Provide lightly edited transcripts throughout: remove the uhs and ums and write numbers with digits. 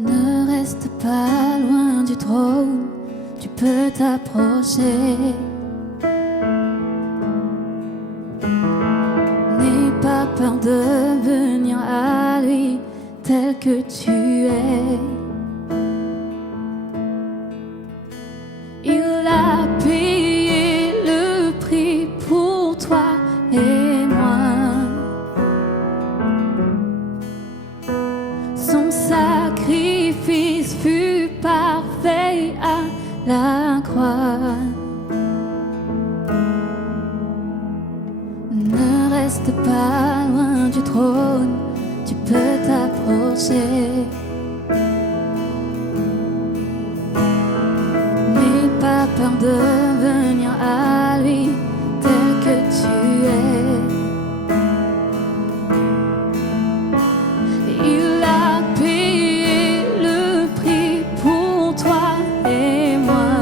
Ne reste pas loin du trône, tu peux t'approcher. N'aie pas peur de venir à lui tel que tu es. Il a payé le prix pour toi et moi. Son sacrifice fut parfait à la croix. Ne reste pas loin du trône, tu peux t'approcher. N'aie pas peur de venir à lui tel que tu es. Il a payé le prix pour toi et moi.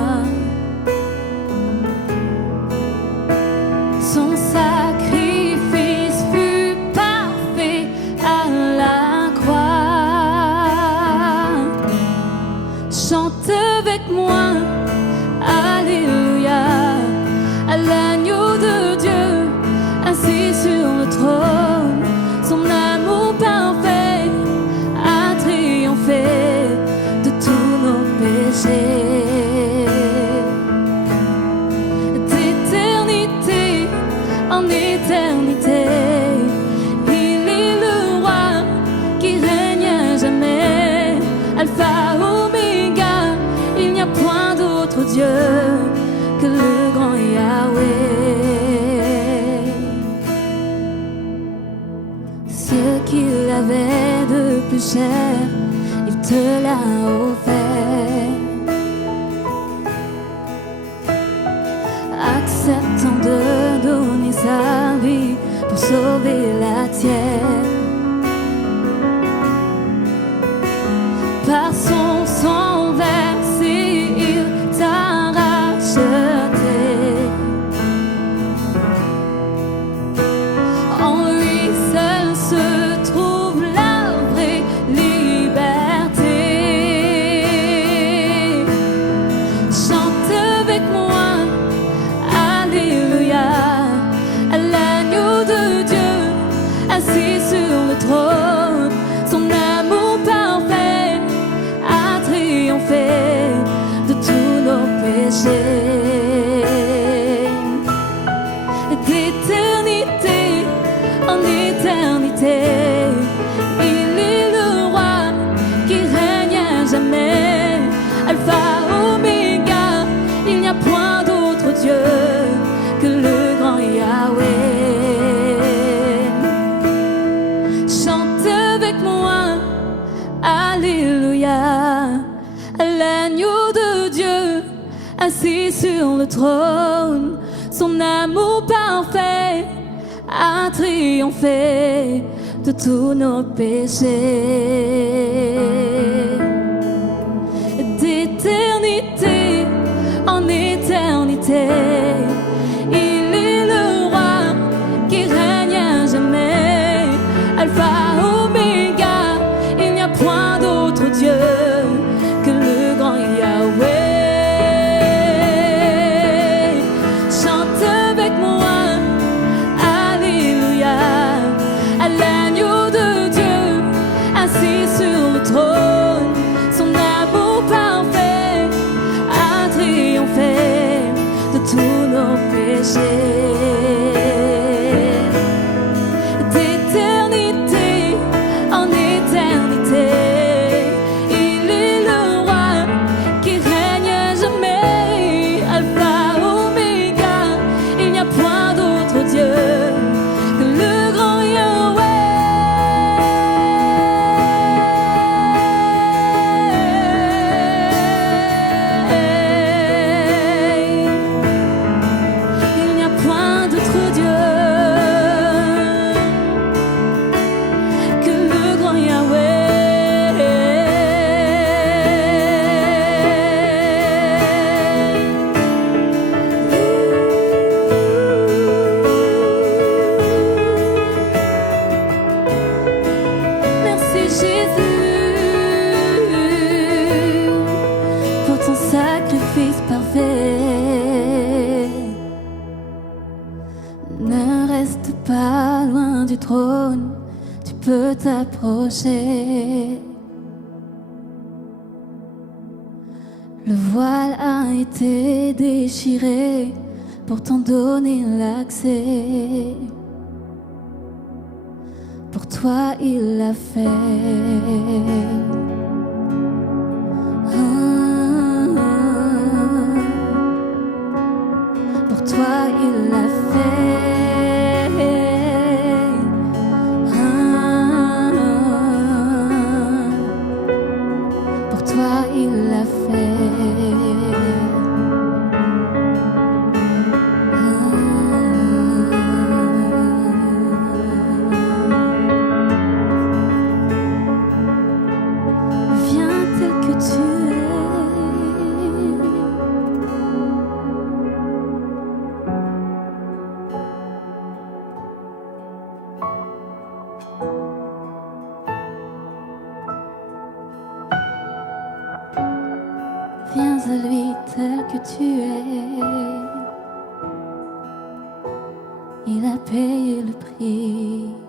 Son sacrifice fut parfait à la croix. Chante avec moi, Alléluia, à l'agneau de Dieu, assis sur le trône. Son amour parfait a triomphé de tous nos péchés. D'éternité en éternité, il est le roi qui règne à jamais. Alpha, Oméga, il n'y a point d'autre Dieu que le grand Yahweh. Ce qu'il avait de plus cher, il te l'a offert. Acceptant de donner sa vie pour sauver la tienne. Par son sang versé, il t'a racheté. En lui seul se trouve la vraie liberté. Chante avec moi, Alléluia, à l'agneau de Dieu, assis sur le trône. Son amour parfait a triomphé de tous nos péchés. D'éternité en éternité, il est le roi qui règne à jamais. Alpha, Oméga, il n'y a point d'autre Dieu que le grand Yahweh. Chante avec moi, Alléluia, à l'agneau de Dieu, assis sur le trône. Son amour parfait a triomphé de tous nos péchés. D'éternité en éternité, il est le roi qui règne à jamais. Alpha, Oméga, il n'y a point d'autre Dieu que le grand Yahweh. Chante avec moi, Alléluia, à l'agneau de Dieu, assis sur le trône. Son amour parfait a triomphé de tous t'approcher. Le voile a été déchiré pour t'en donner l'accès. Pour toi il l'a fait. Pour toi il l'a fait. Pour toi il l'a fait. Viens à lui tel que tu es. Il a payé le prix.